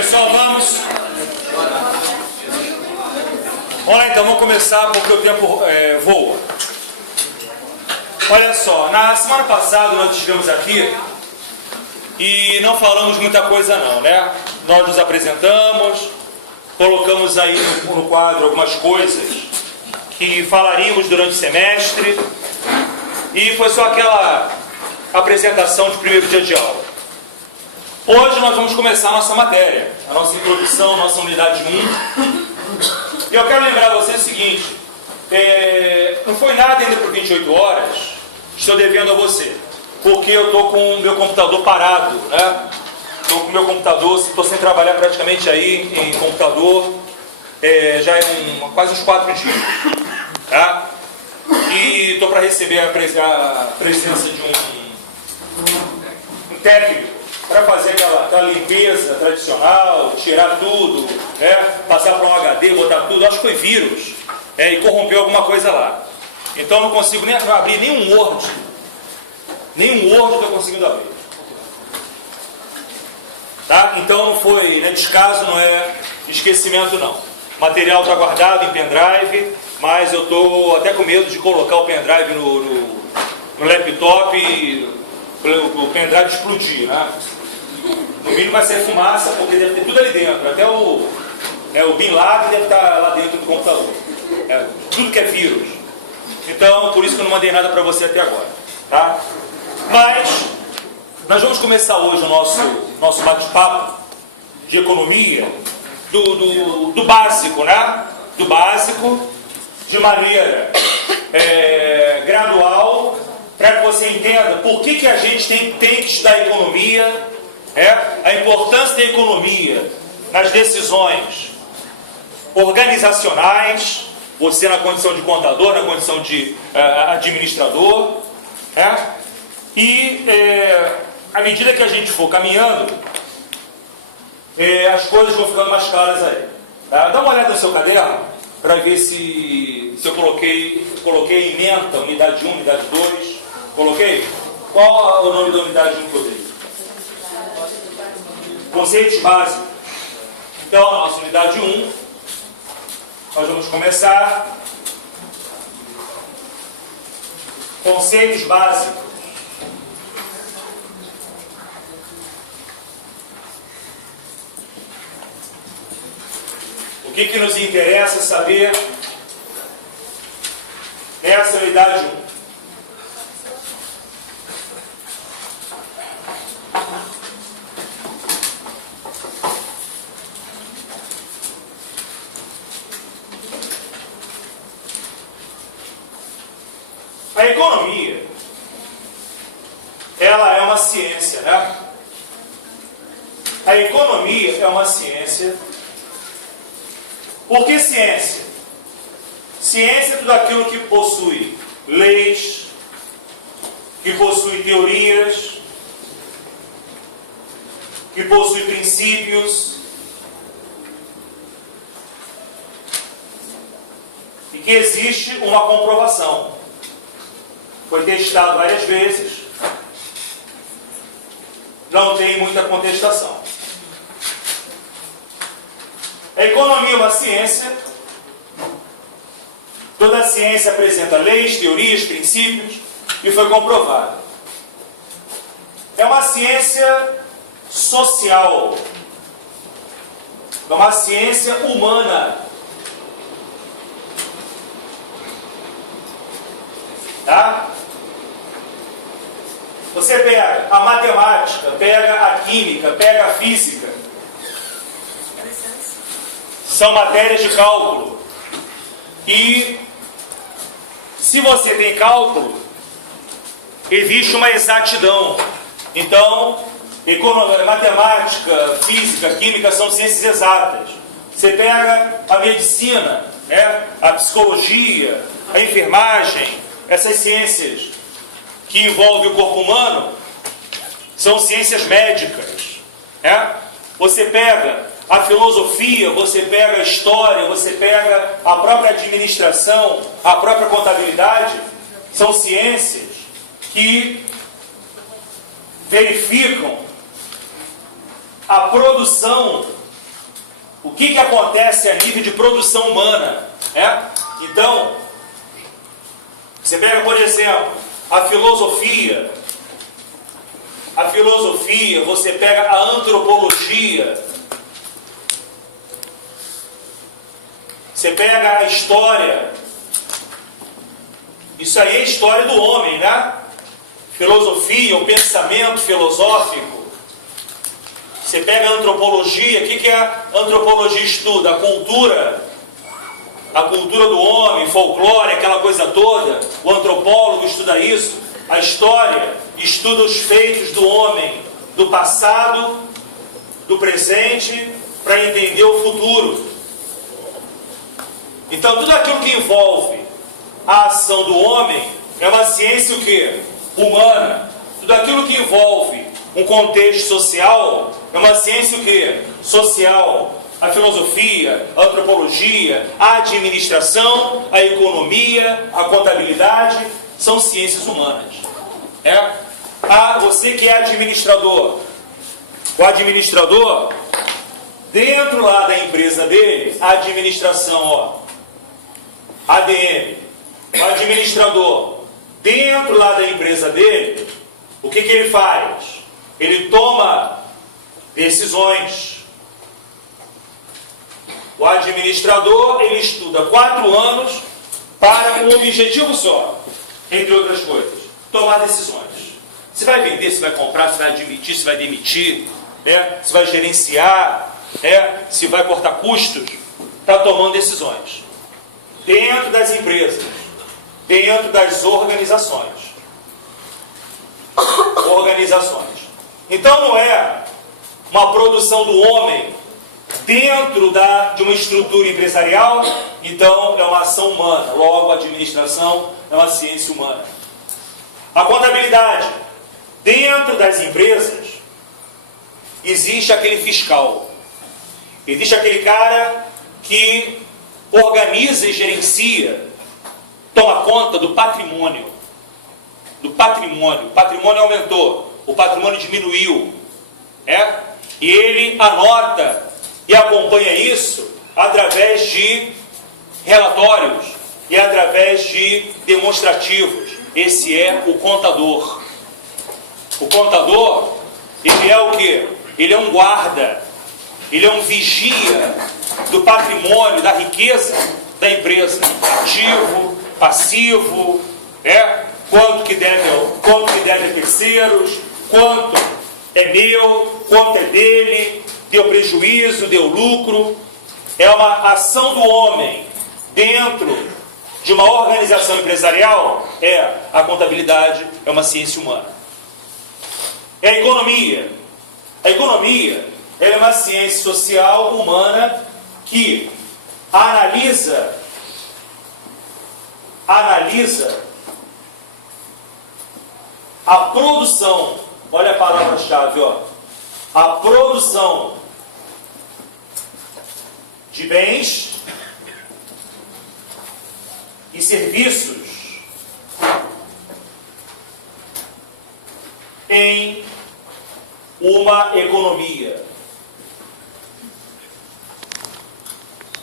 Pessoal, vamos lá então, vamos começar porque o tempo voa. Olha só, na semana passada nós estivemos aqui e não falamos muita coisa não, né? Nós nos apresentamos, colocamos aí no quadro algumas coisas que falaríamos durante o semestre e foi só aquela apresentação de primeiro dia de aula. Hoje nós vamos começar a nossa matéria, a nossa introdução, nossa unidade 1. E eu quero lembrar a vocês o seguinte, não foi nada ainda por 28 horas, estou devendo a você, porque eu estou com o meu computador parado, né? Estou com o meu computador, estou sem trabalhar praticamente aí em computador, já quase uns 4 dias, tá? E estou para receber a presença de um técnico, para fazer aquela limpeza tradicional, tirar tudo, né? Passar para um HD, botar tudo, acho que foi vírus, e corrompeu alguma coisa lá. Então não consigo nem abrir nenhum Word estou conseguindo abrir. Tá? Então não foi, descaso, não é esquecimento não. O material está guardado em pendrive, mas eu estou até com medo de colocar o pendrive no laptop e o pendrive explodir, né? No mínimo vai ser fumaça, porque deve ter tudo ali dentro. Até o Bin Laden deve estar lá dentro do computador. Tudo que é vírus. Então, por isso que eu não mandei nada para você até agora. Tá? Mas, nós vamos começar hoje o nosso bate-papo de economia do básico, né? Do básico, de maneira gradual, para que você entenda por que a gente tem que estudar economia, a importância da economia nas decisões organizacionais, você na condição de contador, na condição de administrador, e à medida que a gente for caminhando, as coisas vão ficando mais claras aí. Tá? Dá uma olhada no seu caderno para ver se eu coloquei ementa, unidade 1, unidade 2. Coloquei? Qual é o nome da unidade 1 que eu dei? Conceitos básicos. Então, a nossa unidade 1, nós vamos começar. Conceitos básicos. O que nos interessa saber nessa unidade 1? A economia, ela é uma ciência, né? A economia é uma ciência. Por que ciência? Ciência é tudo aquilo que possui leis, que possui teorias, que possui princípios e que existe uma comprovação. Foi testado várias vezes, não tem muita contestação. A economia é uma ciência, toda ciência apresenta leis, teorias, princípios, e foi comprovado. É uma ciência social, é uma ciência humana. Tá? Você pega a matemática, pega a química, pega a física. São matérias de cálculo. E se você tem cálculo, existe uma exatidão. Então, matemática, física, química são ciências exatas. Você pega a medicina, a psicologia, a enfermagem, essas ciências que envolvem o corpo humano são ciências médicas. Você pega a filosofia, você pega a história, você pega a própria administração, a própria contabilidade, são ciências que verificam a produção que acontece a nível de produção humana. Então, você pega, por exemplo, a filosofia, você pega a antropologia, você pega a história. Isso aí é a história do homem, né? Filosofia, o pensamento filosófico. Você pega a antropologia, o que a antropologia estuda? A cultura do homem, folclore, aquela coisa toda. O antropólogo estuda isso. A história estuda os feitos do homem, do passado, do presente, para entender o futuro. Então, tudo aquilo que envolve a ação do homem é uma ciência o quê? Humana. Tudo aquilo que envolve um contexto social é uma ciência o quê? Social. A filosofia, a antropologia, a administração, a economia, a contabilidade são ciências humanas. Você que é administrador, o administrador, dentro lá da empresa dele, a administração, ADM, o administrador, dentro lá da empresa dele, o que ele faz? Ele toma decisões. O administrador, ele estuda 4 anos para um objetivo só, entre outras coisas, tomar decisões. Se vai vender, se vai comprar, se vai admitir, se vai demitir, se vai gerenciar, se vai cortar custos, está tomando decisões. Dentro das empresas, dentro das organizações. Então não é uma produção do homem dentro de uma estrutura empresarial, então é uma ação humana. Logo, a administração é uma ciência humana. A contabilidade. Dentro das empresas, existe aquele fiscal. Existe aquele cara que organiza e gerencia, toma conta do patrimônio. O patrimônio aumentou, o patrimônio diminuiu. E ele anota e acompanha isso através de relatórios e através de demonstrativos. Esse é o contador. O contador, ele é o quê? Ele é um guarda, ele é um vigia do patrimônio, da riqueza da empresa. Ativo, passivo, quanto que deve a terceiros, quanto é meu, quanto é dele, deu prejuízo, deu lucro. É uma ação do homem dentro de uma organização empresarial. A contabilidade é uma ciência humana. É a economia. A economia ela é uma ciência social humana que analisa a produção. Olha a palavra-chave, a produção de bens e serviços em uma economia.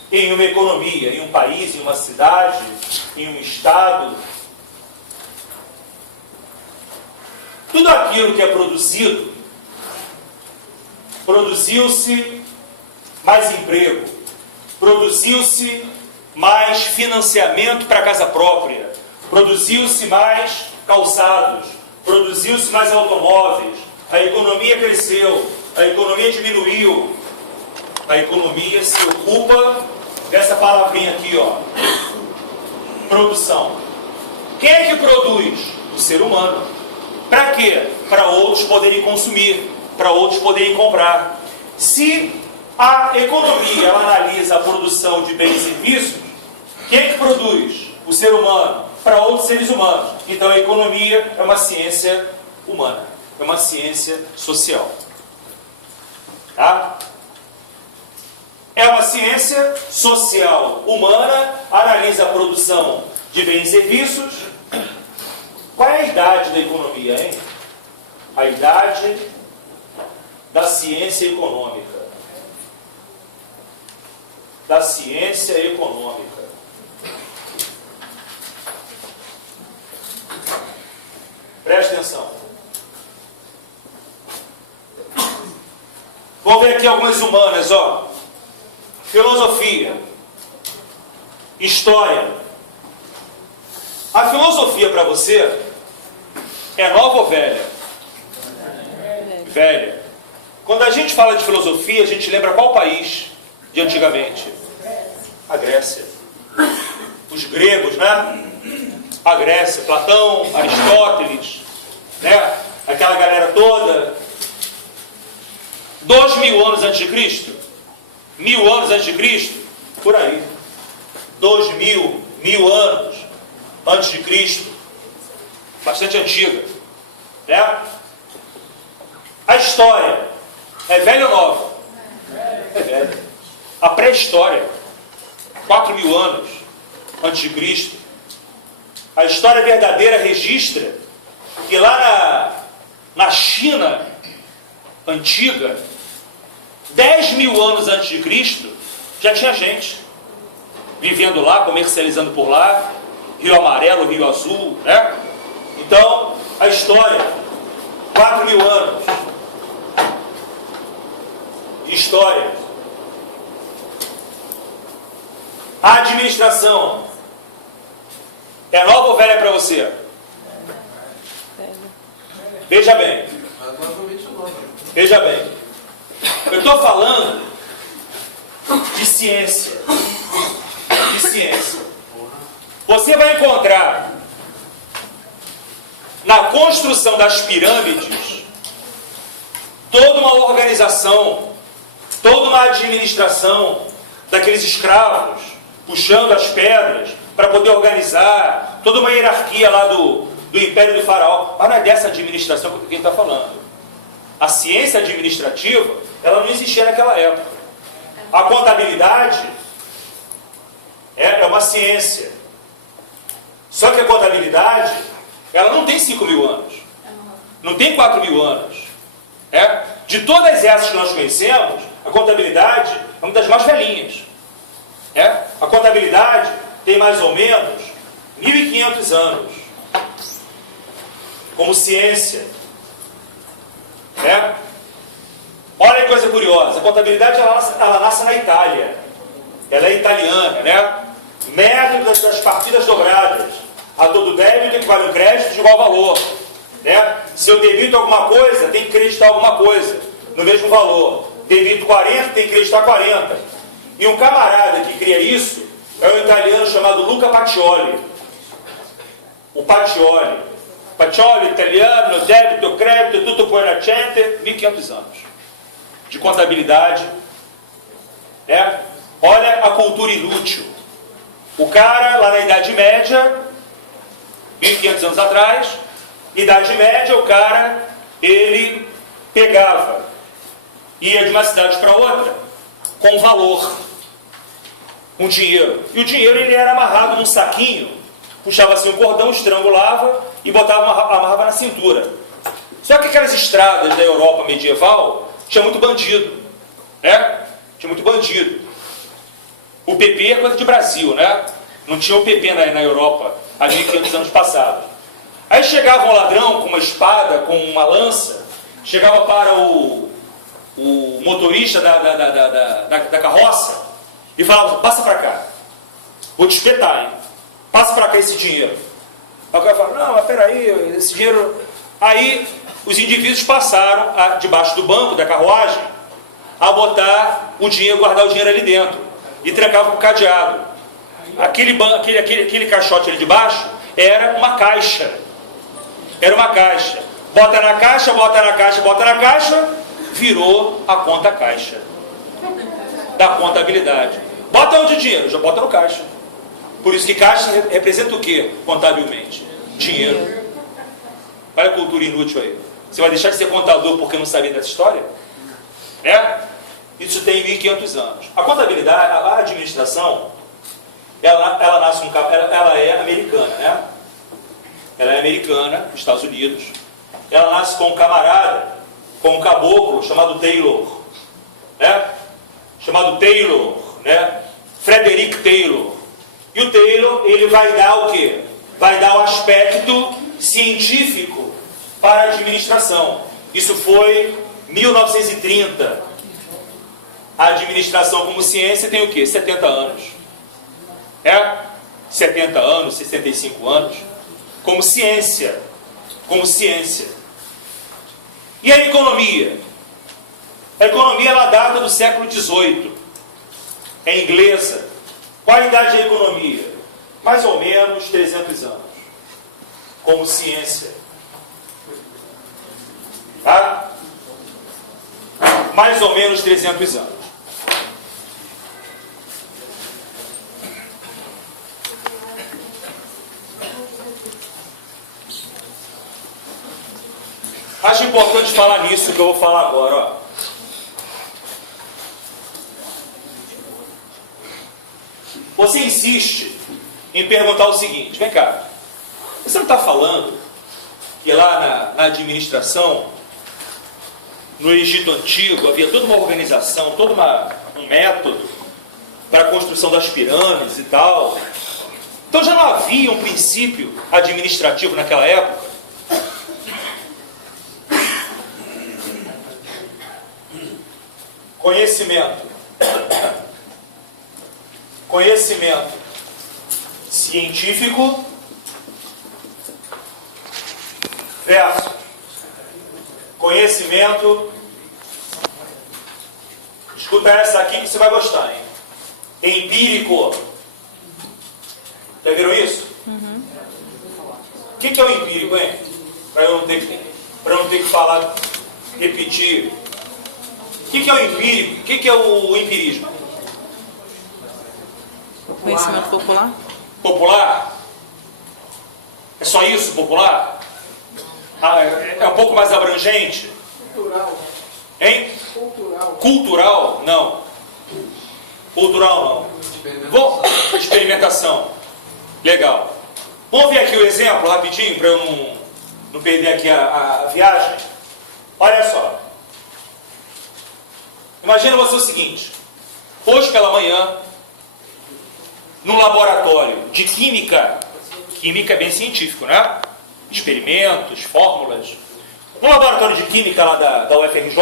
Em uma economia, em um país, em uma cidade, em um estado. Tudo aquilo que é produzido, produziu-se mais emprego, produziu-se mais financiamento para a casa própria, produziu-se mais calçados, produziu-se mais automóveis, a economia cresceu, a economia diminuiu, a economia se ocupa dessa palavrinha aqui, produção. Quem é que produz? O ser humano. Para quê? Para outros poderem consumir, para outros poderem comprar. Se a economia ela analisa a produção de bens e serviços, quem é que produz? O ser humano, para outros seres humanos. Então a economia é uma ciência humana, é uma ciência social. É uma ciência social humana, analisa a produção de bens e serviços. Qual é a idade da economia, hein? A idade da ciência econômica. da ciência econômica. Preste atenção. Vamos ver aqui algumas humanas, ó. Filosofia. História. A filosofia para você é nova ou velha? Velha. Quando a gente fala de filosofia, a gente lembra qual país de antigamente? A Grécia. Os gregos, né? A Grécia, Platão, Aristóteles, né? Aquela galera toda. 2000 anos antes de Cristo? 1000 anos antes de Cristo? Por aí. 2000, 1000 anos antes de Cristo. Bastante antiga, né? A história é velha ou nova? É velha. A pré-história, 4000 anos antes de Cristo. A história verdadeira registra que lá na China antiga, 10.000 anos antes de Cristo, já tinha gente vivendo lá, comercializando por lá, Rio Amarelo, Rio Azul, né? Então, a história, 4.000 anos de história. A administração é nova ou velha para você? Veja bem. Veja bem. Eu estou falando de ciência. De ciência. Você vai encontrar na construção das pirâmides toda uma organização, toda uma administração daqueles escravos puxando as pedras para poder organizar, toda uma hierarquia lá do Império do Faraó. Mas não é dessa administração que quem está falando. A ciência administrativa, ela não existia naquela época. A contabilidade é uma ciência. Só que a contabilidade, ela não tem 5.000 anos. Não tem 4.000 anos. De todas essas que nós conhecemos, a contabilidade é uma das mais velhinhas. A contabilidade tem mais ou menos 1.500 anos. Como ciência. Olha que coisa curiosa. A contabilidade ela nasce na Itália. Ela é italiana, né? Método das partidas dobradas. A todo débito equivale um crédito de igual valor. Se eu debito alguma coisa, tem que creditar alguma coisa no mesmo valor. Debito 40, tem que creditar 40. E um camarada que cria isso é um italiano chamado Luca Pacioli. O Pacioli. Pacioli, italiano, débito, crédito, tutto por la gente, 1.500 anos de contabilidade. Olha a cultura inútil. O cara, lá na Idade Média, 1.500 anos atrás, Idade Média, o cara, ele pegava, ia de uma cidade para outra, com valor, um dinheiro. E o dinheiro ele era amarrado num saquinho, puxava assim um cordão, estrangulava e amarrava na cintura. Só que aquelas estradas da Europa medieval tinha muito bandido, Tinha muito bandido. O PP é coisa de Brasil, né? Não tinha o PP na Europa há 1.500 anos passados. Aí chegava um ladrão com uma espada, com uma lança, chegava para o motorista da carroça e falava: passa para cá, vou te espetar, hein? Passa para cá esse dinheiro. Aí o cara fala: não, mas peraí, esse dinheiro... Aí os indivíduos passaram debaixo do banco da carruagem a botar o dinheiro, guardar o dinheiro ali dentro e trancavam com o cadeado. Aquele caixote ali de baixo era uma caixa. Era uma caixa. Bota na caixa, bota na caixa, bota na caixa, virou a conta caixa da contabilidade. Bota onde o dinheiro? Já bota no caixa. Por isso que caixa representa o quê, contabilmente? Dinheiro. Olha a cultura inútil aí. Você vai deixar de ser contador porque não sabia dessa história? Isso tem 1.500 anos. A contabilidade, a administração, ela é americana, né? Ela é americana, nos Estados Unidos. Ela nasce com um camarada, com um caboclo chamado Taylor, Chamado Taylor, Frederick Taylor. E o Taylor, ele vai dar o quê? Vai dar o aspecto científico para a administração. Isso foi 1930. A administração como ciência tem o quê? 70 anos. 70 anos, 65 anos. Como ciência. Como ciência. E a economia? A economia, ela data do século XVIII. É inglesa. Qual a idade da economia? Mais ou menos 300 anos. Como ciência. Tá? Mais ou menos 300 anos. Acho importante falar nisso que eu vou falar agora. Ó. Você insiste em perguntar o seguinte, vem cá, você não está falando que lá na administração, no Egito Antigo, havia toda uma organização, todo um método para a construção das pirâmides e tal. Então já não havia um princípio administrativo naquela época? Conhecimento científico versus conhecimento. Escuta essa aqui que você vai gostar, hein? Empírico. Já viram isso? Uhum. O que é o empírico, hein? Para eu não ter que falar, repetir. O que é o empírico? O que é o empirismo? Conhecimento popular? Popular? É só isso, popular? É um pouco mais abrangente? Cultural. Hein? Cultural. Cultural? Não. Cultural não. Experimentação. Legal. Vamos ver aqui o exemplo rapidinho, para eu não perder aqui a viagem. Olha só. Imagina você o seguinte. Hoje pela manhã, num laboratório de química é bem científico, né? Experimentos, fórmulas. No laboratório de química lá da UFRJ,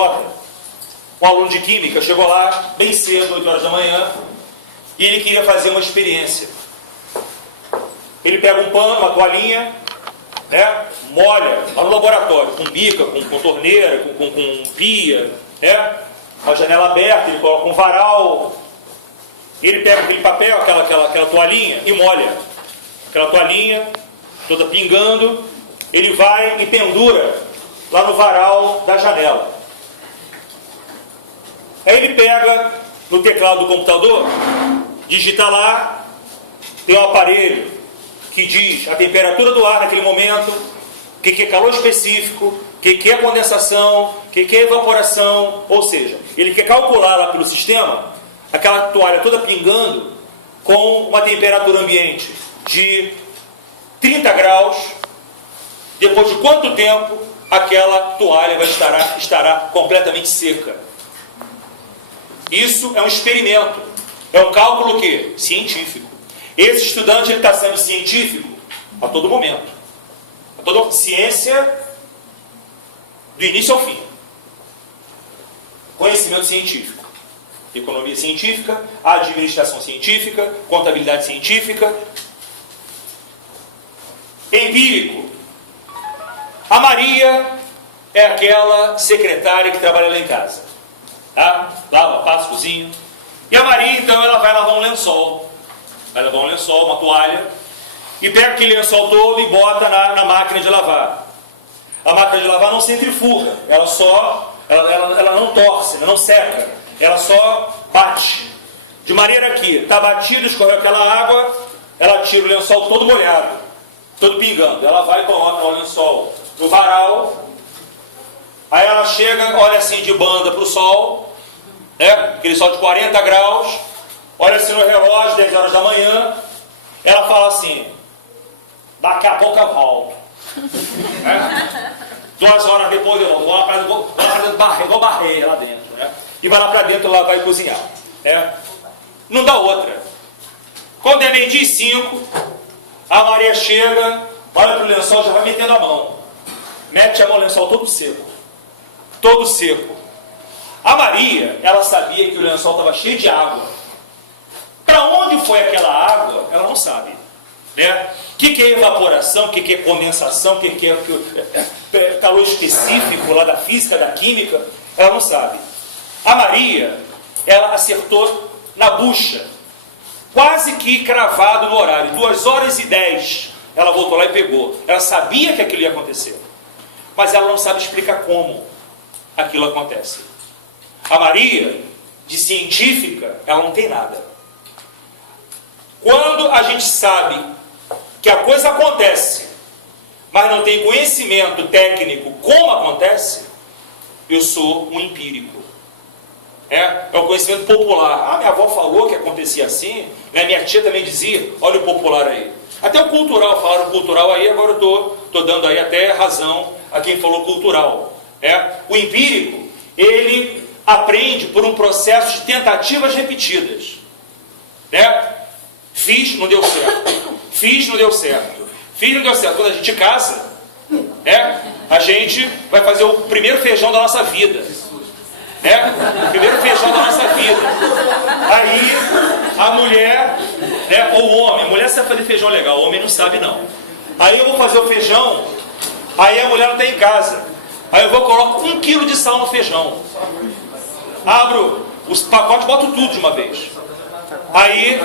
um aluno de química chegou lá bem cedo, 8 horas da manhã, e ele queria fazer uma experiência. Ele pega um pano, uma toalhinha, né? Molha lá no laboratório, com bica, com torneira, com pia, né? Uma janela aberta, ele coloca um varal. Ele pega aquele papel, aquela toalhinha e molha. Aquela toalhinha, toda pingando, ele vai e pendura lá no varal da janela. Aí ele pega no teclado do computador, digita lá, tem um aparelho que diz a temperatura do ar naquele momento, o que é calor específico, o que é condensação, o que é evaporação, ou seja, ele quer calcular lá pelo sistema aquela toalha toda pingando com uma temperatura ambiente de 30 graus, depois de quanto tempo aquela toalha estará completamente seca. Isso é um experimento, é um cálculo que? Científico. Esse estudante está sendo científico a todo momento. Ciência do início ao fim. Conhecimento científico. Economia científica, administração científica, contabilidade científica. Empírico. A Maria é aquela secretária que trabalha lá em casa. Tá? Lava, passa, cozinha. E a Maria, então, ela vai lavar um lençol. Vai lavar um lençol, uma toalha. E pega aquele lençol todo e bota na máquina de lavar. A máquina de lavar não centrifuga. Ela não torce, ela não seca. Ela só bate. De maneira que está batido, escorreu aquela água, ela tira o lençol todo molhado, todo pingando. Ela vai e coloca o lençol no varal. Aí ela chega, olha assim de banda para o sol, né? Aquele sol de 40 graus, olha assim no relógio, 10 horas da manhã, ela fala assim, daqui a pouco eu volto. 2 horas depois eu volto, vou barreira lá dentro, né? E vai lá para dentro, lá vai cozinhar. Né? Não dá outra. Quando é 12:05, a Maria chega, olha para o lençol, já vai metendo a mão. Mete a mão no lençol todo seco. Todo seco. A Maria, ela sabia que o lençol estava cheio de água. Para onde foi aquela água, ela não sabe. Né? O que é evaporação, o que é condensação, o que é calor específico lá da física, da química, ela não sabe. A Maria, ela acertou na bucha, quase que cravado no horário, 2h10, ela voltou lá e pegou. Ela sabia que aquilo ia acontecer, mas ela não sabe explicar como aquilo acontece. A Maria, de científica, ela não tem nada. Quando a gente sabe que a coisa acontece, mas não tem conhecimento técnico como acontece, eu sou um empírico. É o conhecimento popular. Ah, minha avó falou que acontecia assim, né? Minha tia também dizia, olha o popular aí. Até o cultural, falaram cultural aí, agora eu estou dando aí até razão a quem falou cultural. O empírico, ele aprende por um processo de tentativas repetidas. Fiz, não deu certo. Fiz, não deu certo. Fiz, não deu certo. Quando a gente casa, a gente vai fazer o primeiro feijão da nossa vida. O primeiro feijão da nossa vida. Aí, a mulher, ou o homem. A mulher sabe fazer feijão legal, o homem não sabe não. Aí eu vou fazer o feijão, aí a mulher não está em casa. Aí eu coloco 1 quilo de sal no feijão. Abro os pacotes, boto tudo de uma vez. Aí,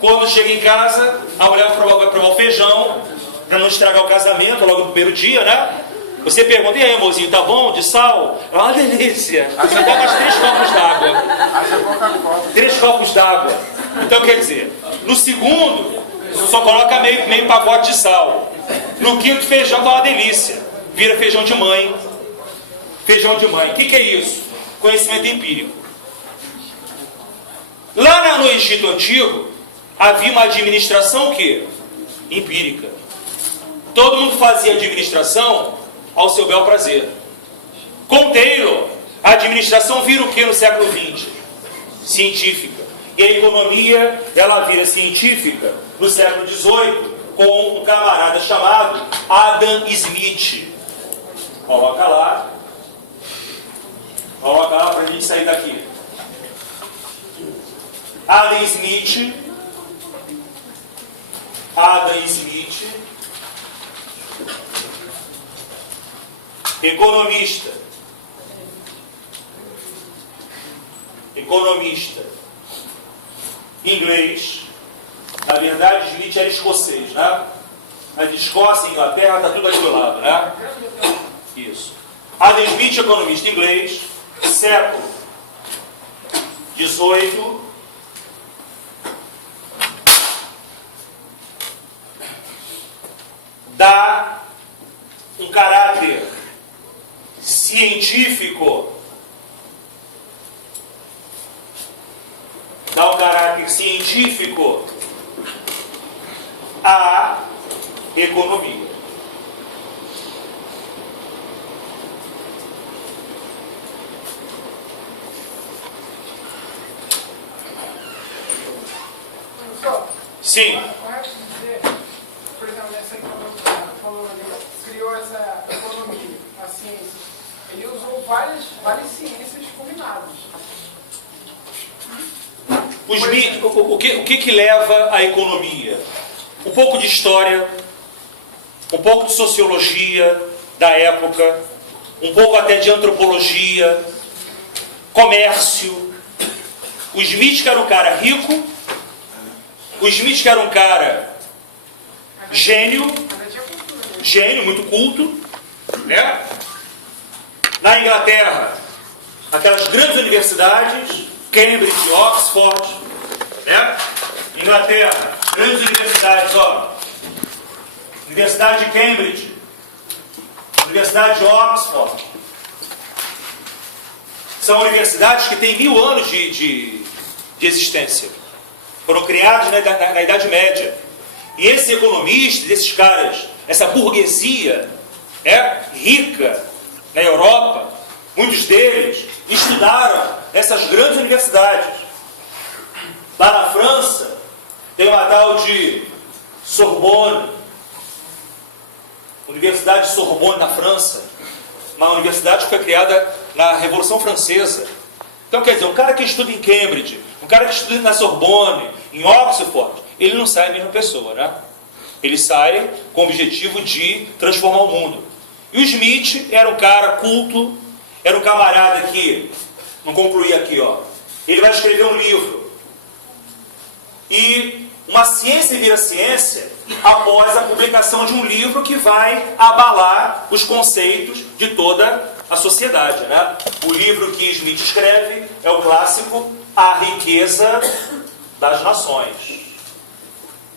quando chega em casa, a mulher vai provar o feijão, para não estragar o casamento logo no primeiro dia, né? Você pergunta, e aí, amorzinho, tá bom? De sal? É uma delícia. Você dá mais 3 copos d'água. 3 copos d'água. Então, quer dizer, no segundo, só coloca meio pacote de sal. No quinto, feijão dá uma delícia. Vira feijão de mãe. Feijão de mãe. O que é isso? Conhecimento empírico. Lá no Egito Antigo, havia uma administração o quê? Empírica. Todo mundo fazia administração ao seu bel prazer. Com Taylor, a administração vira o que no século XX? Científica. E a economia, ela vira científica no século XVIII, com um camarada chamado Adam Smith. Coloca lá para a gente sair daqui. Adam Smith, economista. Inglês. Na verdade, Smith era escocês, né? Mas de Escócia e Inglaterra está tudo ali do lado, né? Isso. Adam Smith, economista inglês, século XVIII. Dá um caráter científico, à economia. Sim. Por exemplo, nessa economia, criou essa economia, a ciência. Ele usou várias ciências combinadas. O que leva à economia? Um pouco de história, um pouco de sociologia da época, um pouco até de antropologia, comércio. O Smith, que era um cara rico, o Smith, que era um cara gênio, muito culto, né? Na Inglaterra, aquelas grandes universidades, Cambridge, Oxford, né? Inglaterra, grandes universidades, Universidade de Cambridge, Universidade de Oxford. São universidades que têm 1000 anos de existência. Foram criadas na Idade Média. E esses economistas, esses caras, essa burguesia rica na Europa, muitos deles estudaram nessas grandes universidades. Lá na França, Tem uma tal de Sorbonne, Universidade de Sorbonne na França, uma universidade que foi criada na Revolução Francesa. Então, quer dizer, um cara que estuda em Cambridge, um cara que estuda na Sorbonne, em Oxford, ele não sai a mesma pessoa, né? Ele sai com o objetivo de transformar o mundo. E o Smith era um cara culto, era um camarada que, não concluí aqui, ó, ele vai escrever um livro. E uma ciência vira ciência após a publicação de um livro que vai abalar os conceitos de toda a sociedade, né? O livro que Smith escreve é o clássico A Riqueza das Nações.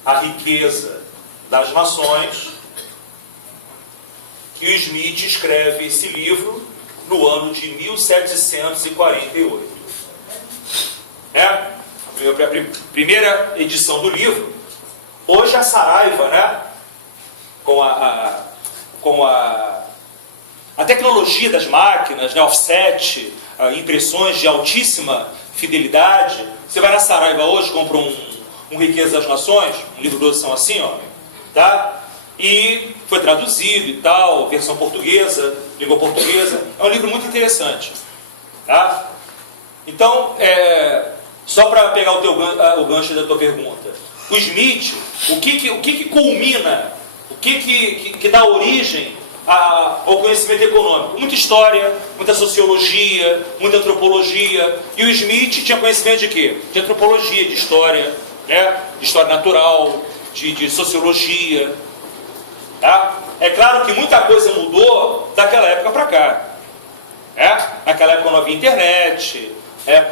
A Riqueza das Nações, que o Smith escreve esse livro no ano de 1748. A primeira edição do livro, hoje a Saraiva, né? Com a tecnologia das máquinas, né? Offset, impressões de altíssima fidelidade. Você vai na Saraiva hoje, compra um Riqueza das Nações, um livro de edição assim, ó, tá? E foi traduzido e tal, versão portuguesa, língua portuguesa. É um livro muito interessante, tá? Então, só para pegar o gancho da tua pergunta, o Smith, o que culmina, o que dá origem ao conhecimento econômico? Muita história, muita sociologia, muita antropologia. E o Smith tinha conhecimento de quê? De antropologia, de história, né? De história natural, de sociologia. Tá? É claro que muita coisa mudou daquela época para cá. Naquela época não havia internet.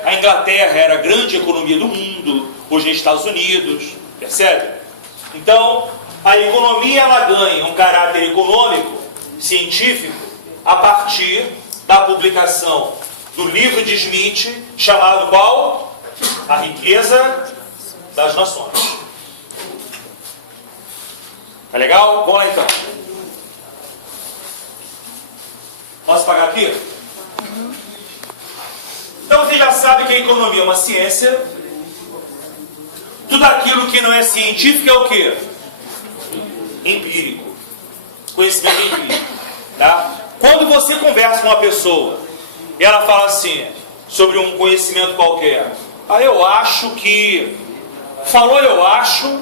A Inglaterra era a grande economia do mundo, hoje é Estados Unidos, percebe? Então, a economia ela ganha um caráter econômico, científico, a partir da publicação do livro de Smith, chamado qual? A Riqueza das Nações. Tá legal? Vamos lá então. Posso pagar aqui? Então você já sabe que a economia é uma ciência. Tudo aquilo que não é científico é o quê? Empírico. Conhecimento empírico. Tá? Quando você conversa com uma pessoa e ela fala assim, sobre um conhecimento qualquer, eu acho que... Falou eu acho,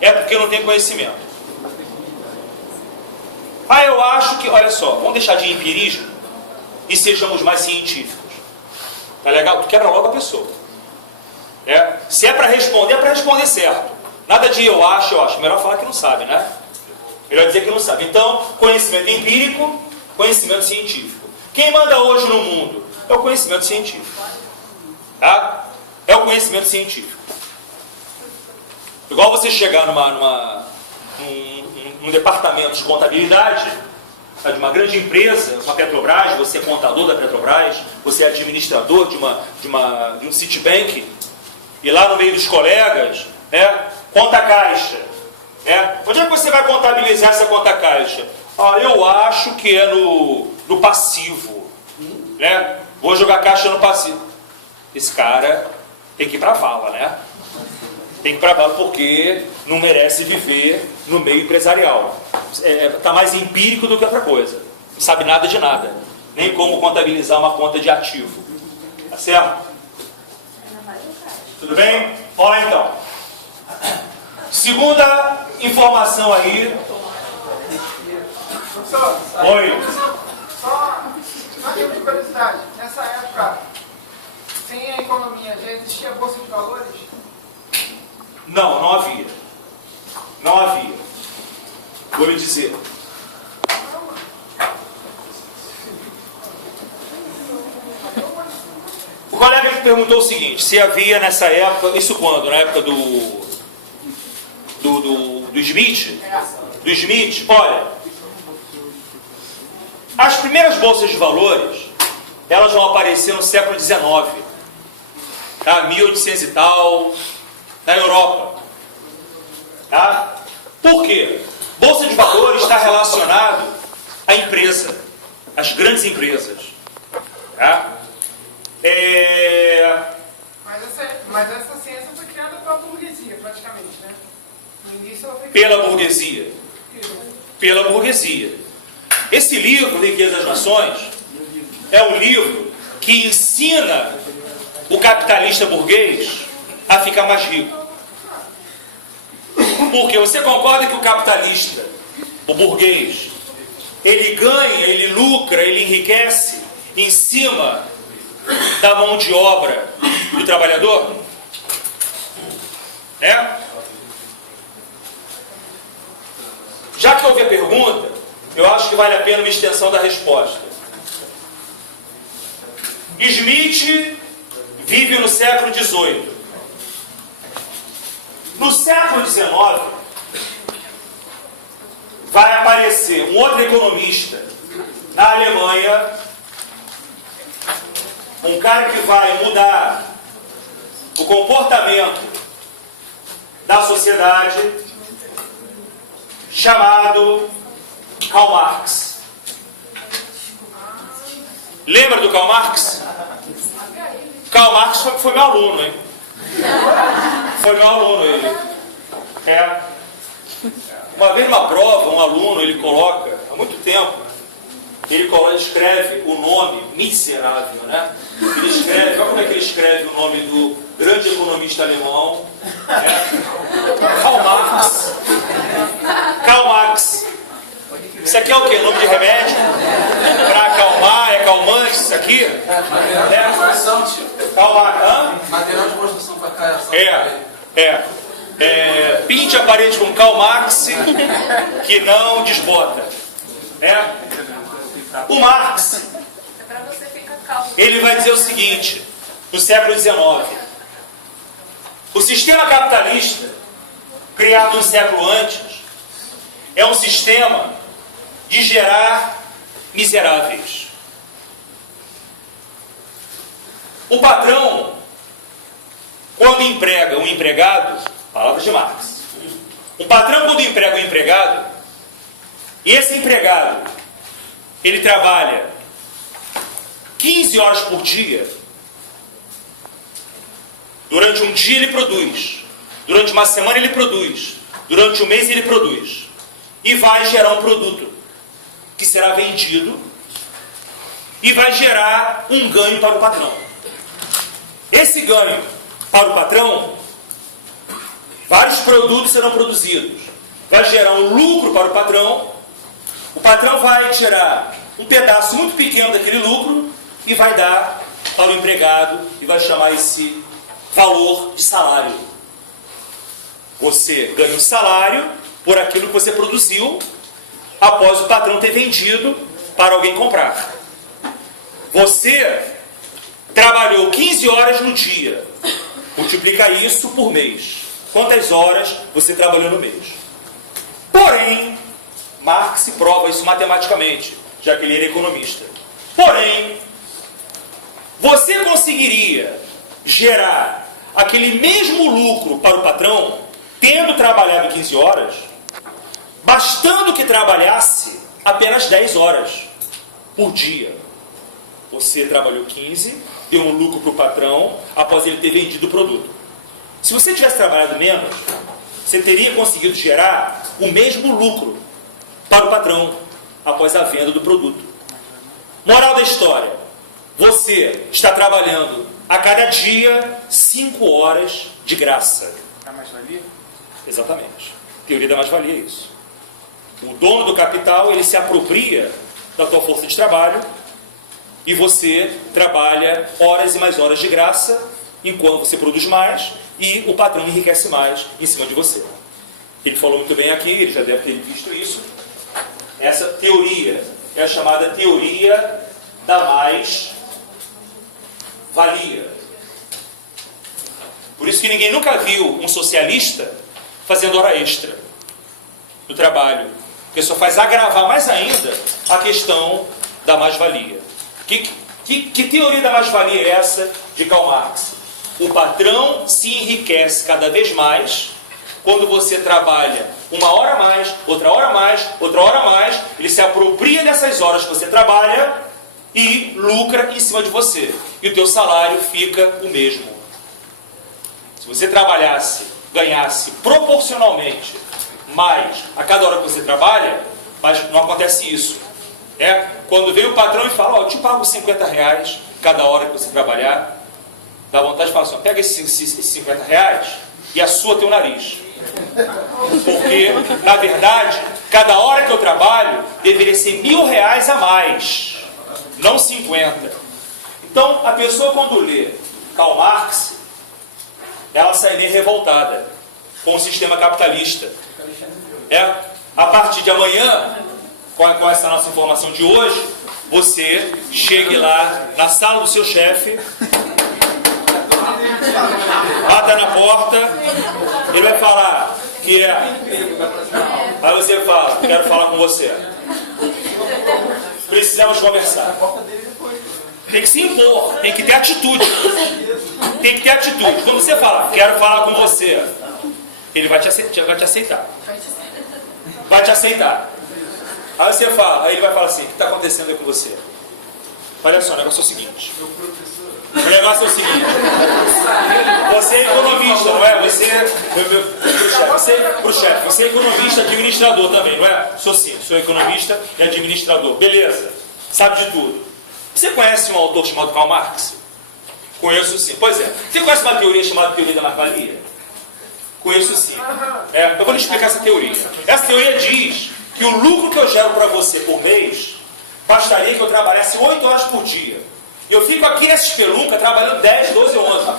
é porque não tem conhecimento. Eu acho que... Olha só, vamos deixar de empirismo e sejamos mais científicos. Tá legal? Tu quebra logo a pessoa. Se é para responder certo. Nada de eu acho. Melhor falar que não sabe, né? Melhor dizer que não sabe. Então, conhecimento empírico, conhecimento científico. Quem manda hoje no mundo é o conhecimento científico. Tá? É o conhecimento científico. Igual você chegar num departamento de contabilidade de uma grande empresa, uma Petrobras, você é contador da Petrobras, você é administrador de um Citibank, e lá no meio dos colegas, né, conta caixa. Onde é que você vai contabilizar essa conta caixa? Eu acho que é no passivo. Né? Vou jogar caixa no passivo. Esse cara tem que ir para a vala, né? Tem que ir para a vala porque não merece viver no meio empresarial. Está mais empírico do que outra coisa. Não sabe nada de nada. Nem como contabilizar uma conta de ativo. Tá certo? Tudo bem? Olha então. Segunda informação aí. Professor, Oi. só de curiosidade. Nessa época, sem a economia, já existia bolsa de valores? Não havia. Não havia. Vou lhe dizer. O colega que perguntou o seguinte, se havia nessa época, isso quando? Na época do Smith? Do Smith, olha, as primeiras bolsas de valores, elas vão aparecer no século XIX, tá? 1800 e tal, na Europa. Tá? Por quê? Bolsa de valores está relacionado à empresa, às grandes empresas. Tá? Mas Mas essa ciência foi criada pela burguesia, praticamente, né? No início ela foi Pela burguesia. Pela burguesia. Esse livro, Riqueza das Nações, é um livro que ensina o capitalista burguês a ficar mais rico. Porque você concorda que o capitalista, o burguês, ele ganha, ele lucra, ele enriquece em cima da mão de obra do trabalhador? É? Já que houve a pergunta, eu acho que vale a pena uma extensão da resposta. Smith vive no século XVIII. No século XIX, vai aparecer um outro economista na Alemanha, um cara que vai mudar o comportamento da sociedade, chamado Karl Marx. Lembra do Karl Marx? Karl Marx foi meu aluno, hein? Foi meu aluno ele. Uma vez numa prova, um aluno, ele coloca, há muito tempo, ele escreve o nome miserável, né? Ele escreve, olha como é que ele escreve o nome do grande economista alemão, né? Karl Marx. Karl Marx. Isso aqui é o quê? Nome de remédio? Para acalmar, é calmante isso aqui? Material de construção, tio. Karl Marx. Material de construção para caiação. Pinte a parede com Karl Marx, que não desbota. O Marx, ele vai dizer o seguinte, no século XIX, o sistema capitalista, criado um século antes, é um sistema de gerar miseráveis. O patrão, quando emprega um empregado, palavras de Marx, o patrão quando emprega um empregado, e esse empregado, ele trabalha 15 horas por dia, durante um dia ele produz, durante uma semana ele produz, durante um mês ele produz, e vai gerar um produto que será vendido e vai gerar um ganho para o patrão. Esse ganho para o patrão, vários produtos serão produzidos, vai gerar um lucro para o patrão vai tirar um pedaço muito pequeno daquele lucro e vai dar para o empregado e vai chamar esse valor de salário. Você ganha um salário por aquilo que você produziu após o patrão ter vendido para alguém comprar. Você trabalhou 15 horas no dia, multiplica isso por mês. Quantas horas você trabalhou no mês? Porém, Marx prova isso matematicamente, já que ele era economista. Porém, você conseguiria gerar aquele mesmo lucro para o patrão, tendo trabalhado 15 horas, bastando que trabalhasse apenas 10 horas por dia. Você trabalhou 15, deu um lucro para o patrão após ele ter vendido o produto. Se você tivesse trabalhado menos, você teria conseguido gerar o mesmo lucro para o patrão após a venda do produto. Moral da história: você está trabalhando a cada dia 5 horas de graça. A mais-valia? Exatamente. Teoria da mais-valia é isso. O dono do capital, ele se apropria da tua força de trabalho e você trabalha horas e mais horas de graça enquanto você produz mais e o patrão enriquece mais em cima de você. Ele falou muito bem aqui, ele já deve ter visto isso. Essa teoria é a chamada teoria da mais-valia. Por isso que ninguém nunca viu um socialista fazendo hora extra no trabalho, porque só faz agravar mais ainda a questão da mais-valia. Que teoria da mais-valia é essa de Karl Marx? O patrão se enriquece cada vez mais quando você trabalha uma hora a mais, outra hora a mais, outra hora a mais, ele se apropria dessas horas que você trabalha e lucra em cima de você. E o teu salário fica o mesmo. Se você trabalhasse, ganhasse proporcionalmente mais a cada hora que você trabalha, mas não acontece isso. Quando vem o patrão e fala, eu te pago R$50 cada hora que você trabalhar, dá vontade de falar assim, pega esses R$50 e assua teu nariz. Porque, na verdade, cada hora que eu trabalho deveria ser R$1.000 a mais, não 50. Então, a pessoa quando lê Karl Marx, ela sai meio revoltada com o sistema capitalista. A partir de amanhã, com essa nossa informação de hoje, você chegue lá na sala do seu chefe, bata na porta, ele vai falar que é. Aí você fala, quero falar com você. Precisamos conversar. Tem que se impor, tem que ter atitude. Tem que ter atitude. Quando você fala, quero falar com você, ele vai te aceitar. Vai te aceitar. Aí você fala, aí ele vai falar assim, o que está acontecendo aí com você? Olha só, o negócio é o seguinte. O negócio é o seguinte. Você é economista, não é? Você é economista, administrador também, não é? Sou sim, sou economista e administrador. Beleza, sabe de tudo. Você conhece um autor chamado Karl Marx? Conheço sim. Pois é. Você conhece uma teoria chamada teoria da mais-valia? Conheço sim. Eu vou lhe explicar essa teoria. Essa teoria diz que o lucro que eu gero para você por mês bastaria que eu trabalhasse 8 horas por dia. E eu fico aqui nessa espelunca trabalhando 10, 12, 11.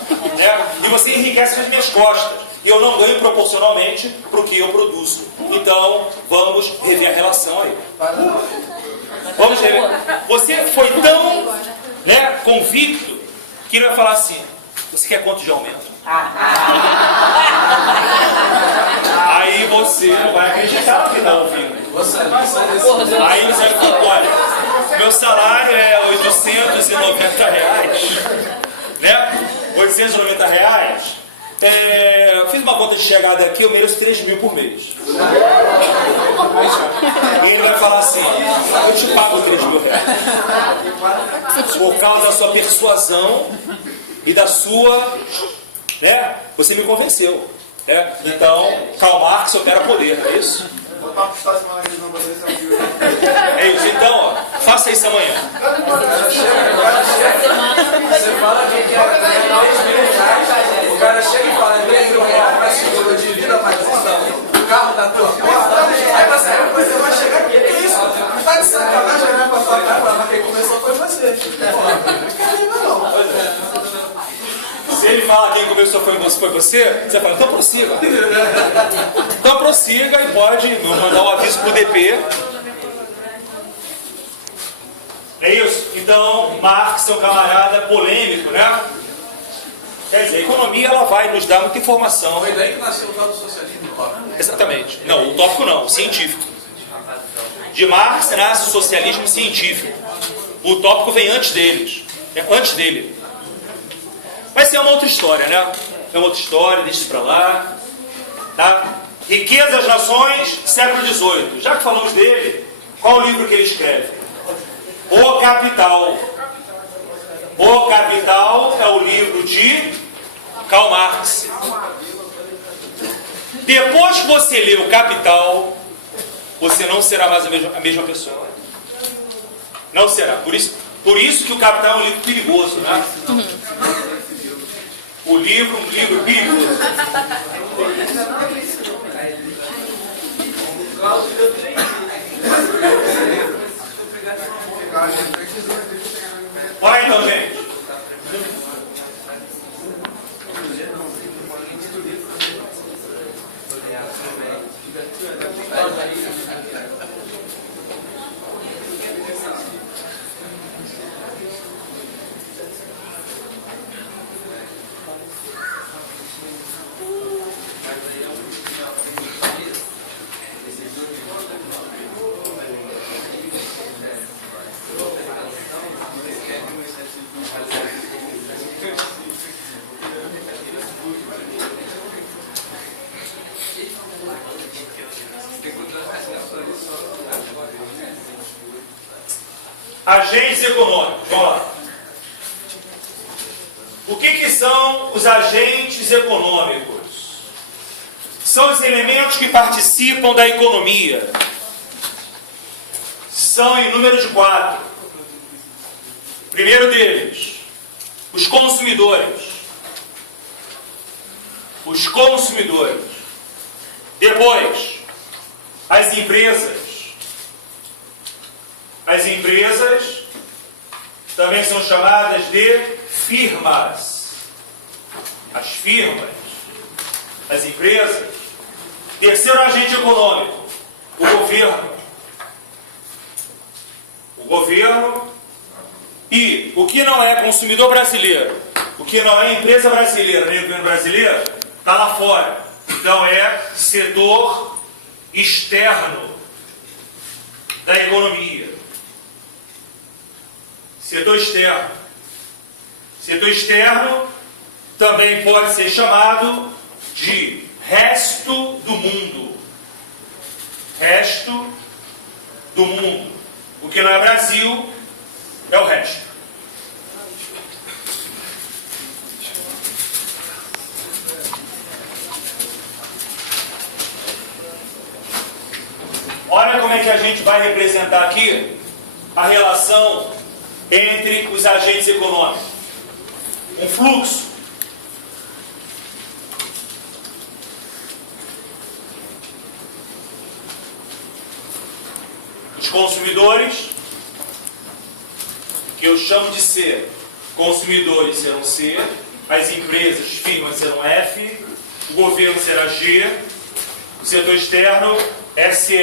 E você enriquece nas minhas costas. E eu não ganho proporcionalmente para o que eu produzo. Então, vamos rever a relação aí. Vamos rever. Você foi tão convicto que ele vai falar assim, você quer quanto de aumento? Aí você não vai acreditar no que está ouvindo. Aí você vai falar, olha, meu salário é R$890, R$890. Eu fiz uma conta de chegada aqui, eu mereço 3.000 por mês. E ele vai falar assim, eu te pago R$3.000. Por causa da sua persuasão e da sua... Você me convenceu. Então, Karl Marx opera poder, é isso? É isso, então, faça isso amanhã. Você fala que quer R$3.000, o cara chega e fala R$3.000 para seguro de vida, mas o carro da tua porta, aí você vai chegar aqui, que isso? Tá de sacanagem, né, pra sua cara, mas quem começou foi você. Não. Se ele fala quem começou foi você, você fala, então prossiga. Então prossiga e pode mandar um aviso pro DP. É isso? Então, Marx é um camarada polêmico, né? Quer dizer, a economia ela vai nos dar muita informação. Foi daí que nasceu o tal do socialismo utópico. Exatamente. Não, utópico não, o científico. De Marx nasce o socialismo científico. O utópico vem antes deles. Antes dele. Mas é uma outra história, né? É uma outra história, deixa isso pra lá. Tá? Riqueza das Nações, século XVIII. Já que falamos dele, qual o livro que ele escreve? O Capital. O Capital é o livro de Karl Marx. Depois que você lê o Capital, você não será mais a mesma pessoa. Não será. Por isso que o Capital é um livro perigoso, né? Um livro perigoso. Bora então, gente. Agentes econômicos, vamos lá. O que são os agentes econômicos? São os elementos que participam da economia. São em número de 4. Primeiro deles, os consumidores. Os consumidores. Depois, as empresas. As empresas também são chamadas de firmas. As firmas. As empresas. Terceiro agente econômico, o governo. O governo e o que não é consumidor brasileiro, o que não é empresa brasileira, nem governo brasileiro, está lá fora. Então é setor externo da economia. Setor externo. Setor externo também pode ser chamado de resto do mundo. Resto do mundo. O que não é Brasil é o resto. Olha como é que a gente vai representar aqui a relação entre os agentes econômicos. Um fluxo. Os consumidores, que eu chamo de C, consumidores serão C, as empresas, firmas serão F, o governo será G, o setor externo SE.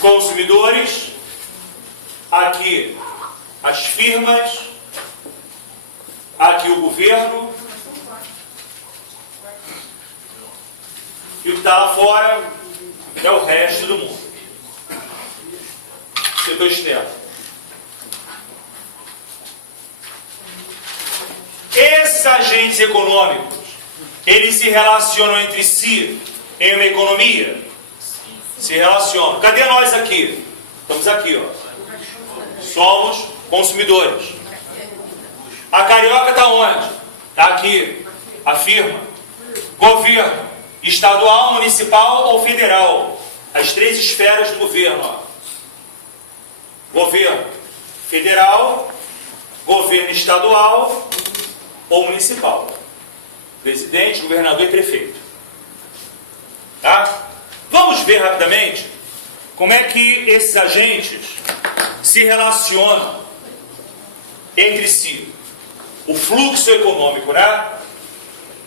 Consumidores, aqui as firmas, aqui o governo, e o que está lá fora é o resto do mundo. Setor externo. Esses agentes econômicos, eles se relacionam entre si em uma economia? Se relacionam. Cadê nós aqui? Estamos aqui, ó. Somos consumidores. A carioca está onde? Está aqui. A firma. Governo. Estadual, municipal ou federal. As 3 esferas do governo. Ó. Governo federal, governo estadual ou municipal. Presidente, governador e prefeito. Tá? Vamos ver rapidamente como é que esses agentes se relacionam entre si. O fluxo econômico, né?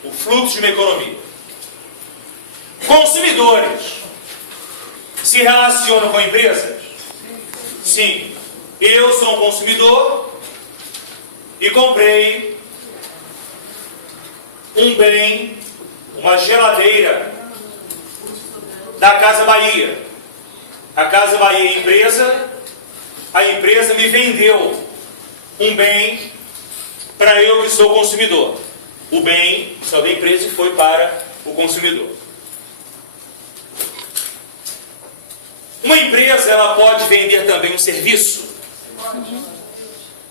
O fluxo de uma economia. Consumidores se relacionam com empresas? Sim. Eu sou um consumidor e comprei um bem, uma geladeira da Casa Bahia. A Casa Bahia é empresa, a empresa me vendeu um bem para eu que sou consumidor. O bem saiu da empresa e foi para o consumidor. Uma empresa, ela pode vender também um serviço.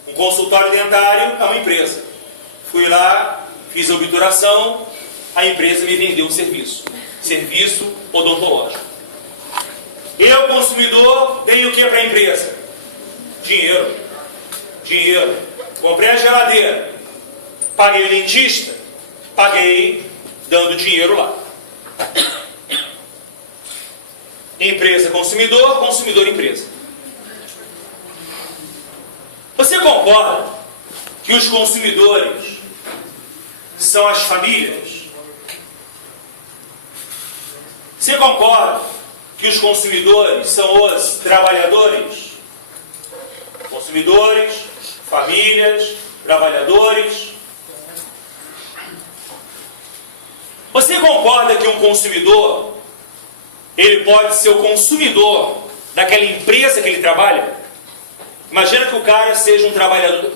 Um consultório dentário é uma empresa. Fui lá, fiz a obturação, a empresa me vendeu um serviço. Serviço odontológico. Eu, consumidor, dei o que para a empresa? Dinheiro. Dinheiro. Comprei a geladeira. Paguei o dentista? Paguei dando dinheiro lá. Empresa, consumidor, consumidor, empresa. Você concorda que os consumidores são as famílias? Você concorda que os consumidores são os trabalhadores? Consumidores, famílias, trabalhadores. Você concorda que um consumidor, ele pode ser o consumidor daquela empresa que ele trabalha? Imagina que o cara seja um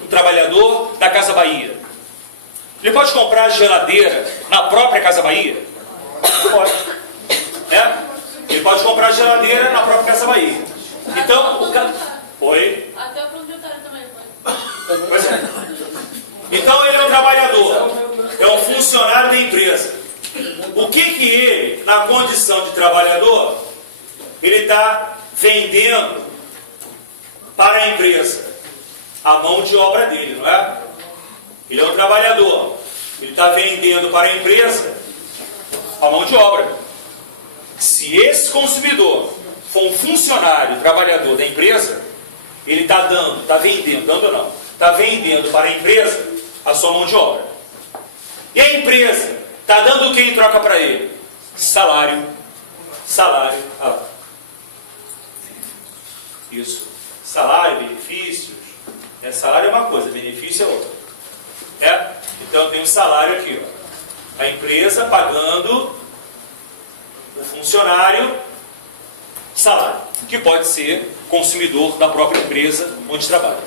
trabalhador da Casa Bahia. Ele pode comprar geladeira na própria Casa Bahia? Pode. Ele pode comprar geladeira na própria Casa Bahia. Então, o cara... Oi? Até o plano dentário também pode. Pois é. Então ele é um trabalhador, é um funcionário da empresa. O que ele, na condição de trabalhador, ele está vendendo para a empresa? A mão de obra dele, não é? Ele é um trabalhador, ele está vendendo para a empresa a mão de obra. Se esse consumidor for um funcionário, trabalhador da empresa, ele está vendendo, dando não, está vendendo para a empresa a sua mão de obra. E a empresa está dando o que em troca para ele? Salário. Salário. Ah. Isso. Salário, benefícios. Salário é uma coisa, benefício é outra. Então tem um salário aqui. Ó. A empresa pagando o funcionário salário, que pode ser consumidor da própria empresa onde trabalha.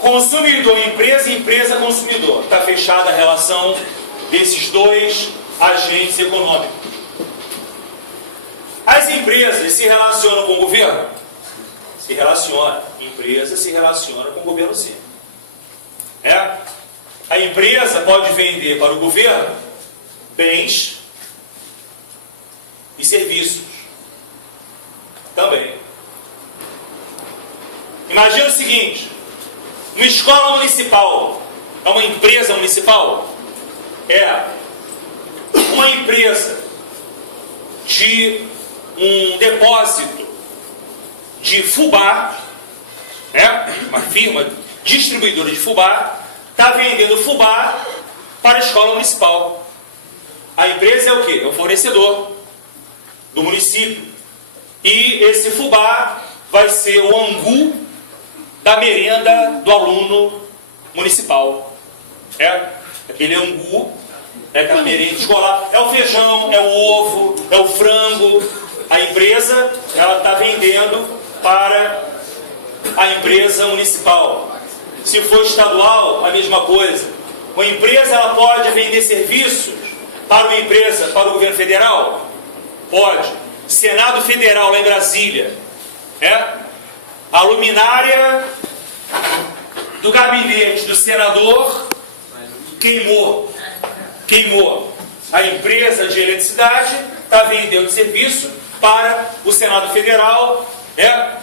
Consumidor, empresa, empresa, consumidor. Está fechada a relação desses dois agentes econômicos. As empresas se relacionam com o governo? Se relaciona. Empresa se relaciona com o governo, sim. A empresa pode vender para o governo bens e serviços também. Imagina o seguinte: uma escola municipal é uma empresa municipal? É uma empresa de um depósito de fubá, uma firma distribuidora de fubá, está vendendo fubá para a escola municipal. A empresa é o quê? É o fornecedor do município. E esse fubá vai ser o angu da merenda do aluno municipal. Aquele angu, aquela merenda escolar, é o feijão, é o ovo, é o frango. A empresa, ela está vendendo para a empresa municipal. Se for estadual, a mesma coisa. Uma empresa, ela pode vender serviços para uma empresa, para o governo federal? Pode. Senado Federal, lá em Brasília, a luminária do gabinete do senador queimou. A empresa de eletricidade está vendendo serviço para o Senado Federal,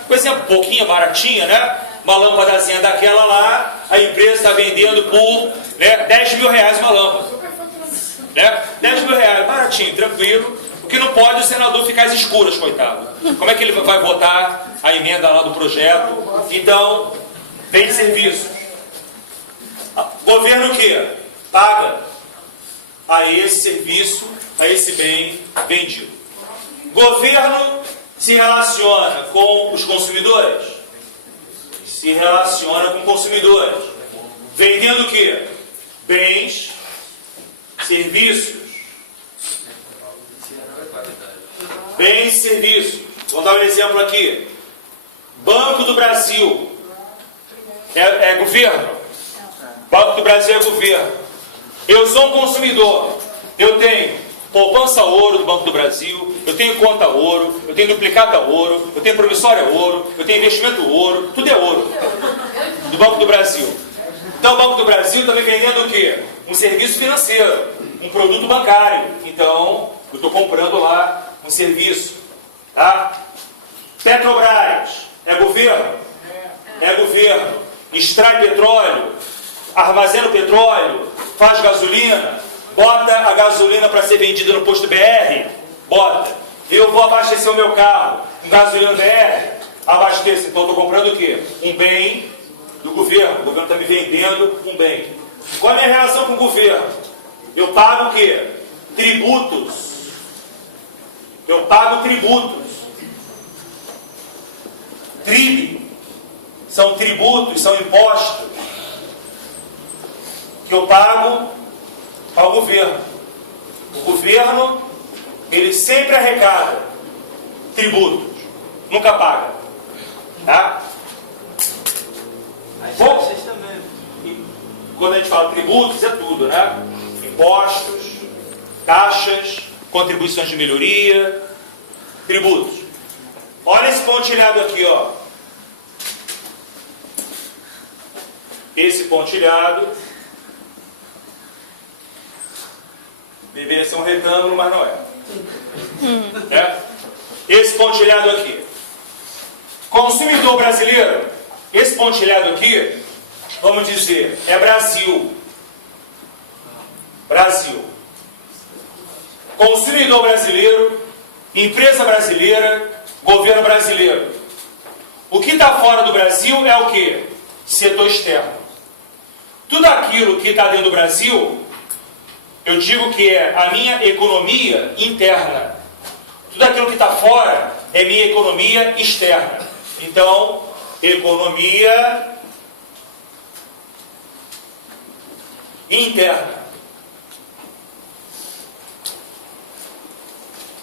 por exemplo, pouquinha, baratinha, uma lâmpadazinha daquela lá, a empresa está vendendo por 10 mil reais uma lâmpada. 10 mil reais, baratinho, tranquilo. O que não pode, o senador ficar às escuras, coitado. Como é que ele vai votar a emenda lá do projeto? Então, vende serviços. Governo o quê? Paga a esse serviço, a esse bem vendido. Governo se relaciona com os consumidores? Se relaciona com consumidores. Vendendo o quê? Bens, serviços. Bens e serviços. Vamos dar um exemplo aqui. Banco do Brasil é governo? Banco do Brasil é governo. Eu sou um consumidor. Eu tenho poupança ouro do Banco do Brasil, eu tenho conta ouro, eu tenho duplicata ouro, eu tenho promissória ouro, eu tenho investimento ouro, tudo é ouro do Banco do Brasil. Então o Banco do Brasil está me vendendo o quê? Um serviço financeiro, um produto bancário. Então eu estou comprando lá um serviço. Petrobras é governo? É governo. Extrai petróleo, armazena o petróleo, faz gasolina, bota a gasolina para ser vendida no posto BR, bota. Eu vou abastecer o meu carro com gasolina BR, abasteço. Então estou comprando o quê? Um bem do governo. O governo está me vendendo um bem. Qual é a minha relação com o governo? Eu pago o quê? Tributos. Eu pago tributos. Tribe. São tributos, são impostos que eu pago ao governo. O governo, ele sempre arrecada tributos, nunca paga. Bom, quando a gente fala tributos, é tudo, Impostos, taxas, contribuições de melhoria, tributos. Olha esse pontilhado aqui, ó. esse pontilhado deveria ser um retângulo, mas não é. Esse pontilhado aqui. Consumidor brasileiro, esse pontilhado aqui, vamos dizer, é Brasil. Brasil. Consumidor brasileiro, empresa brasileira, governo brasileiro. O que está fora do Brasil é o quê? Setor externo. Tudo aquilo que está dentro do Brasil, eu digo que é a minha economia interna. Tudo aquilo que está fora é minha economia externa. Então, economia interna.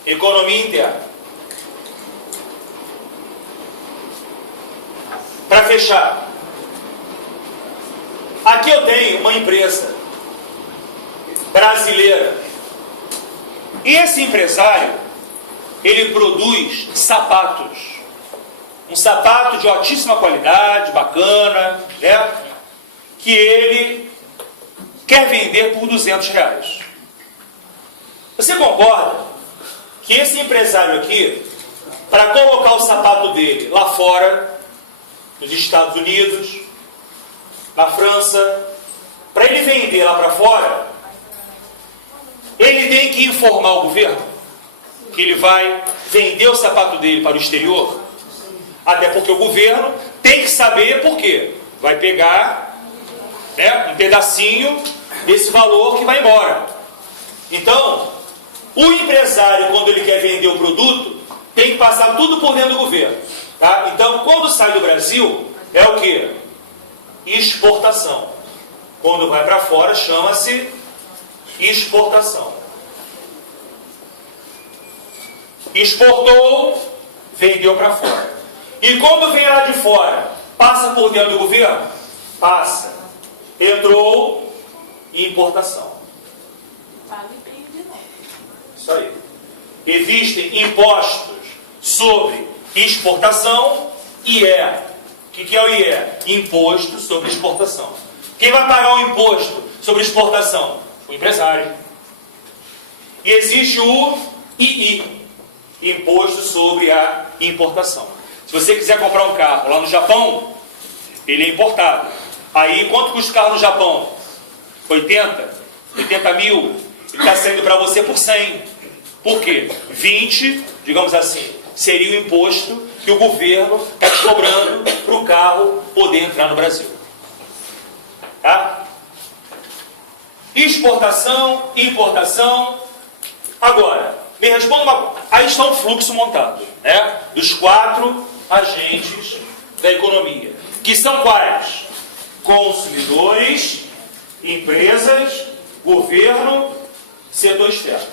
Economia interna. Para fechar, aqui eu tenho uma empresa brasileira. E esse empresário, ele produz sapatos. Um sapato de altíssima qualidade, bacana, né? Que ele quer vender por R$200. Você concorda que esse empresário aqui, para colocar o sapato dele lá fora, nos Estados Unidos, na França, para ele vender lá para fora, ele tem que informar o governo que ele vai vender o sapato dele para o exterior? Até porque o governo tem que saber por quê. Vai pegar, né, um pedacinho desse valor que vai embora. Então, o empresário, quando ele quer vender o produto, tem que passar tudo por dentro do governo. Tá? Então, quando sai do Brasil, é o quê? Exportação. Quando vai para fora, chama-se exportação. Exportou, vendeu para fora. E quando vem lá de fora, passa por dentro do governo? Passa. Entrou importação. Isso aí. Existem impostos sobre exportação, IE. O que é o IE? Imposto sobre exportação. Quem vai pagar o imposto sobre exportação? O empresário. E existe o II, Imposto sobre a Importação. Se você quiser comprar um carro lá no Japão, ele é importado. Aí, quanto custa o carro no Japão? 80 mil. Ele está saindo para você por 100. Por quê? 20, digamos assim, seria o imposto que o governo está te cobrando para o carro poder entrar no Brasil. Tá? Exportação, importação. Agora, me responda uma coisa. Aí está um fluxo montado, né? Dos 4 agentes da economia. Que são quais? Consumidores, empresas, governo, setor externo.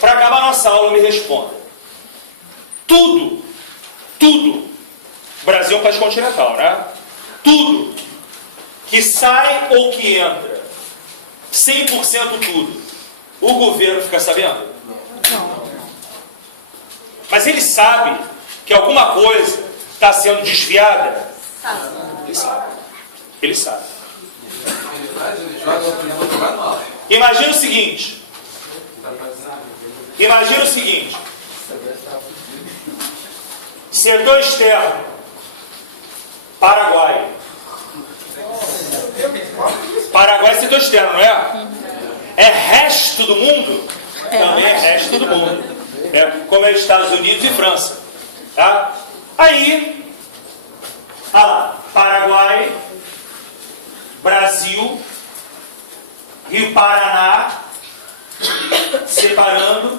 Para acabar nossa aula, me responda. Tudo, o Brasil é um país continental, né? Tudo que sai ou que entra, 100% tudo, o governo fica sabendo? Não. Mas ele sabe que alguma coisa está sendo desviada? Ele sabe. Ele sabe. Imagina o seguinte. Setor externo. Paraguai. Paraguai é setor externo, não é? É resto do mundo? Também é resto do mundo. Como é Estados Unidos e França. Tá? Aí, Paraguai, Brasil, Rio Paraná, separando,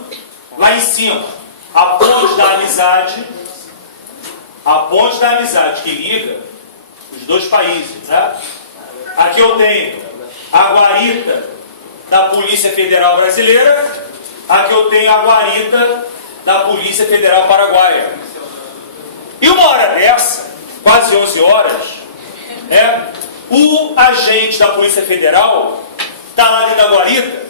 lá em cima, a ponte da amizade que liga os dois países. Né? Aqui eu tenho a guarita da Polícia Federal Brasileira, aqui eu tenho a guarita da Polícia Federal Paraguaia. E uma hora dessa, quase 11 horas, o agente da Polícia Federal está lá dentro da guarita,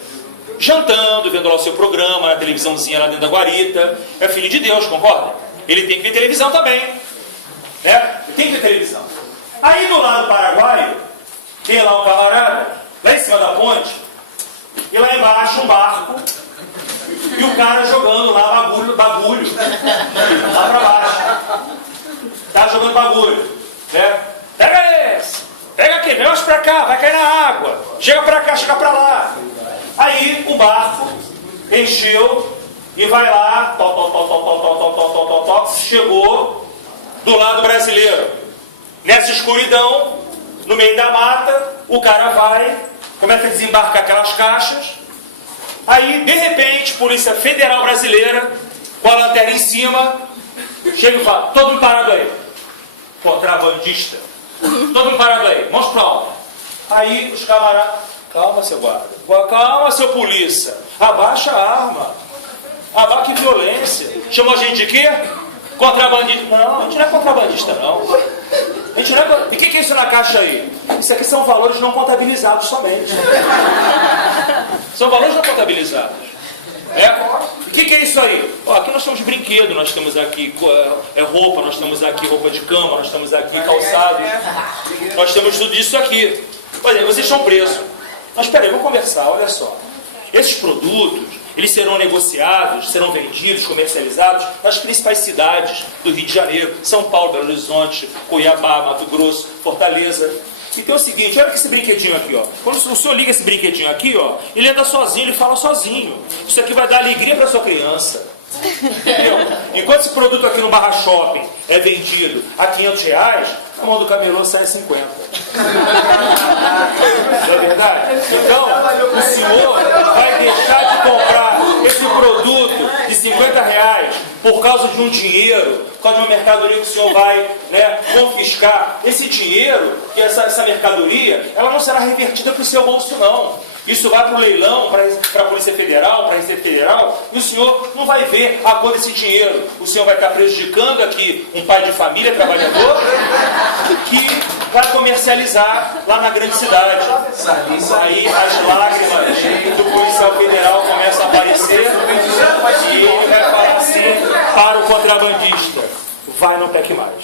jantando, vendo lá o seu programa, na televisãozinha lá dentro da guarita. É filho de Deus, concorda? Ele tem que ver televisão também. Ele tem que ver televisão. Aí do lado paraguaio, tem lá um camarada, lá em cima da ponte, e lá embaixo um barco, e o cara jogando lá bagulho lá pra baixo. Tá jogando bagulho, né? Pega esse, pega aqui, vem mais pra cá, vai cair na água. Chega pra cá, chega pra lá. Aí o barco encheu e vai lá, chegou do lado brasileiro. Nessa escuridão, no meio da mata, o cara vai, começa a desembarcar aquelas caixas. Aí, de repente, Polícia Federal Brasileira, com a lanterna em cima, chega e fala: todo mundo parado aí. Contrabandista. Todo mundo parado aí, mãos pra alto. Aí os camaradas: calma, seu guarda. Calma, seu polícia. Abaixa a arma. Abaixa, que violência. Chamou a gente de quê? Contrabandista. Não, a gente não é contrabandista, não. A gente não é... E o que é isso na caixa aí? Isso aqui são valores não contabilizados somente. São valores não contabilizados. O que é isso aí? Ó, aqui nós temos brinquedo, nós temos aqui roupa, nós temos aqui roupa de cama, nós temos aqui calçado, nós temos tudo isso aqui. Olha, vocês estão presos. Mas espera aí, vamos conversar, olha só. Esses produtos, eles serão negociados, serão vendidos, comercializados nas principais cidades do Rio de Janeiro: São Paulo, Belo Horizonte, Cuiabá, Mato Grosso, Fortaleza. Então é o seguinte, olha que esse brinquedinho aqui, ó. Quando o senhor liga esse brinquedinho aqui, ó, ele anda sozinho, ele fala sozinho. Isso aqui vai dar alegria para sua criança. Entendeu? Enquanto esse produto aqui no Barra Shopping é vendido a R$500, na mão do camelô sai 50. Não é verdade? Então, o senhor vai deixar de comprar esse produto de R$50 por causa de um dinheiro, por causa de uma mercadoria que o senhor vai, né, confiscar. Esse dinheiro, que essa mercadoria, ela não será revertida para o seu bolso, não. Isso vai para o leilão, para a Polícia Federal, para a Receita Federal, e o senhor não vai ver a cor desse dinheiro. O senhor vai estar prejudicando aqui um pai de família, trabalhador, que vai comercializar lá na grande cidade. Aí as lágrimas do policial federal começam a aparecer, e ele vai falar assim para o contrabandista: vai, não peque mais.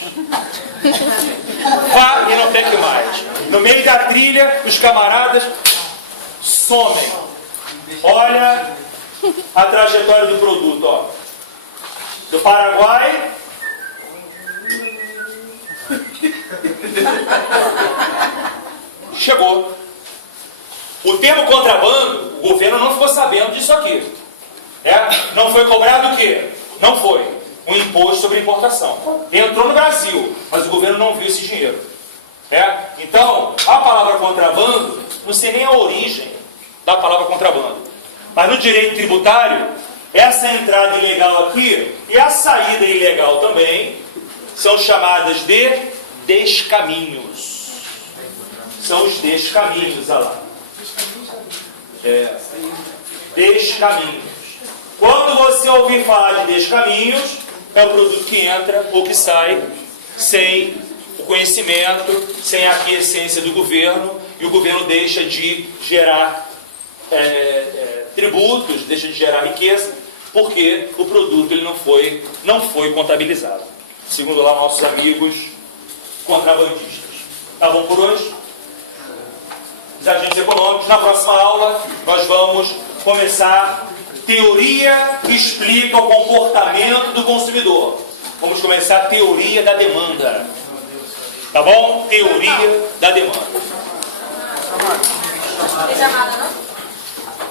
Vá e não peque mais. No meio da trilha, os camaradas somem. Olha a trajetória do produto, ó. Do Paraguai chegou. O termo contrabando, o governo não ficou sabendo disso aqui. Não foi cobrado o quê? Não foi um imposto sobre importação. Entrou no Brasil, mas o governo não viu esse dinheiro. Então, a palavra contrabando, não sei nem a origem da palavra contrabando. Mas no direito tributário, essa entrada ilegal aqui e a saída ilegal também são chamadas de descaminhos. São os descaminhos, olha lá. Descaminhos. Quando você ouvir falar de descaminhos, é o produto que entra ou que sai sem o conhecimento, sem a aquiescência do governo, e o governo deixa de gerar tributos, deixa de gerar riqueza, porque o produto ele não foi contabilizado, segundo lá nossos amigos contrabandistas. Tá bom por hoje? Os agentes econômicos. Na próxima aula nós vamos começar teoria que explica o comportamento do consumidor. Vamos começar a teoria da demanda. Tá bom? Teoria da demanda. Tem chamada, não?